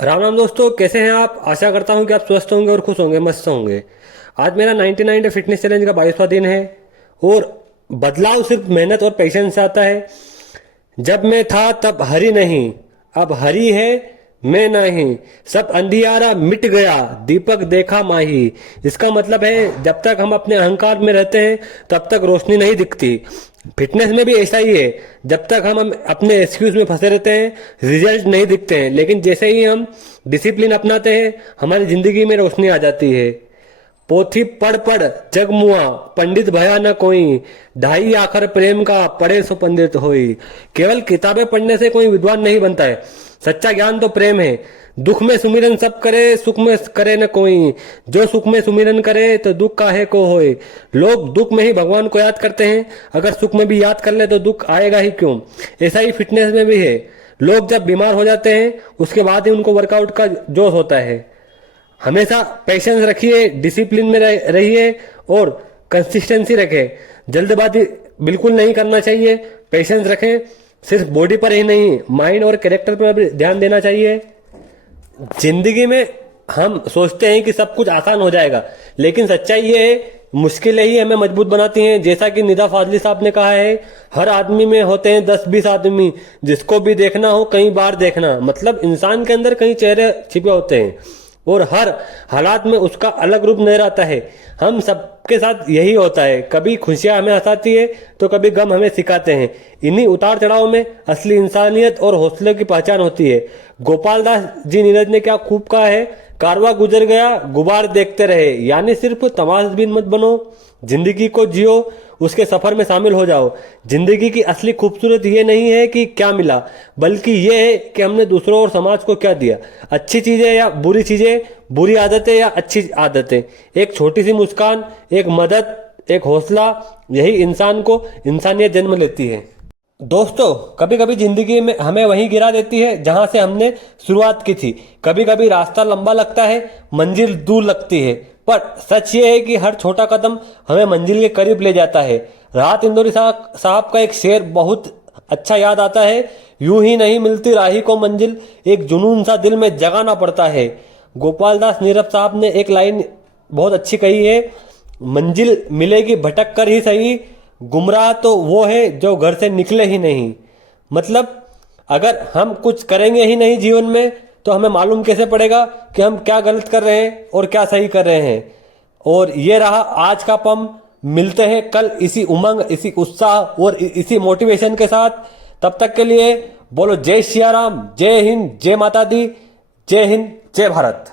राम राम दोस्तों, कैसे हैं आप। आशा करता हूं कि आप स्वस्थ होंगे और खुश होंगे, मस्त होंगे। आज मेरा 99 डे फिटनेस चैलेंज का 22वां दिन है और बदलाव सिर्फ मेहनत और पेशेंस से आता है। जब मैं था तब हरी नहीं, अब हरी है मैं नहीं। सब अंधियारा मिट गया, दीपक देखा माही। इसका मतलब है जब तक हम अपने अहंकार में रहते हैं तब तक रोशनी नहीं दिखती। फिटनेस में भी ऐसा ही है। जब तक हम अपने एक्सक्यूज में फंसे रहते हैं रिजल्ट नहीं दिखते हैं, लेकिन जैसे ही हम डिसिप्लिन अपनाते हैं हमारी जिंदगी में रोशनी आ जाती है। पोथी पढ़ पढ़ जग मुआ, पंडित भया न कोई। ढाई आखर प्रेम का पढ़े सो पंडित होई। केवल किताबें पढ़ने से कोई विद्वान नहीं बनता है। सच्चा ज्ञान तो प्रेम है। दुख में सुमिरन सब करे, सुख में करे न कोई। जो सुख में सुमिरन करे तो दुख काहे को होए। लोग दुख में ही भगवान को याद करते हैं, अगर सुख में भी याद कर ले तो दुख आएगा ही क्यों। ऐसा ही फिटनेस में भी है। लोग जब बीमार हो जाते हैं उसके बाद ही उनको वर्कआउट का जोश होता है। हमेशा पेशेंस रखिए, डिसिप्लिन में रहिए और कंसिस्टेंसी रखें। जल्दबाजी बिल्कुल नहीं करना चाहिए, पेशेंस रखें। सिर्फ बॉडी पर ही नहीं, माइंड और कैरेक्टर पर भी ध्यान देना चाहिए। जिंदगी में हम सोचते हैं कि सब कुछ आसान हो जाएगा, लेकिन सच्चाई ये है मुश्किलें ही हमें मजबूत बनाती हैं। जैसा कि निदा फाजली साहब ने कहा है, हर आदमी में होते हैं 10-20 आदमी, जिसको भी देखना हो कई बार देखना। मतलब इंसान के अंदर कई चेहरे छिपे होते हैं और हर हालात में उसका अलग रूप नजर आता है। हम सबके साथ यही होता है, कभी खुशियां हमें हंसाती है तो कभी गम हमें सिखाते हैं। इन्हीं उतार चढ़ाव में असली इंसानियत और हौसले की पहचान होती है। गोपाल दास जी नीरज ने क्या खूब कहा है, कारवा गुजर गया गुबार देखते रहे। यानी सिर्फ तमाशबीन मत बनो, जिंदगी को जियो, उसके सफर में शामिल हो जाओ। जिंदगी की असली खूबसूरत ये नहीं है कि क्या मिला, बल्कि ये है कि हमने दूसरों और समाज को क्या दिया। अच्छी चीजें या बुरी चीजें, बुरी आदतें या अच्छी आदतें, एक छोटी सी मुस्कान, एक मदद, एक हौसला, यही इंसान को इंसानियत जन्म लेती है। दोस्तों, कभी कभी जिंदगी में हमें वहीं गिरा देती है जहां से हमने शुरुआत की थी। कभी कभी रास्ता लंबा लगता है, मंजिल दूर लगती है, पर सच ये है कि हर छोटा कदम हमें मंजिल के करीब ले जाता है। राहत इंदौरी साहब का एक शेर बहुत अच्छा याद आता है, यूं ही नहीं मिलती राही को मंजिल, एक जुनून सा दिल में जगाना पड़ता है। गोपाल दास नीरज साहब ने एक लाइन बहुत अच्छी कही है, मंजिल मिलेगी भटक कर ही सही, गुमराह तो वो है जो घर से निकले ही नहीं। मतलब अगर हम कुछ करेंगे ही नहीं जीवन में तो हमें मालूम कैसे पड़ेगा कि हम क्या गलत कर रहे हैं और क्या सही कर रहे हैं। और ये रहा आज का पम। मिलते हैं कल इसी उमंग, इसी उत्साह और इसी मोटिवेशन के साथ। तब तक के लिए बोलो जय सिया राम, जय हिंद, जय माता दी, जय हिंद, जय भारत।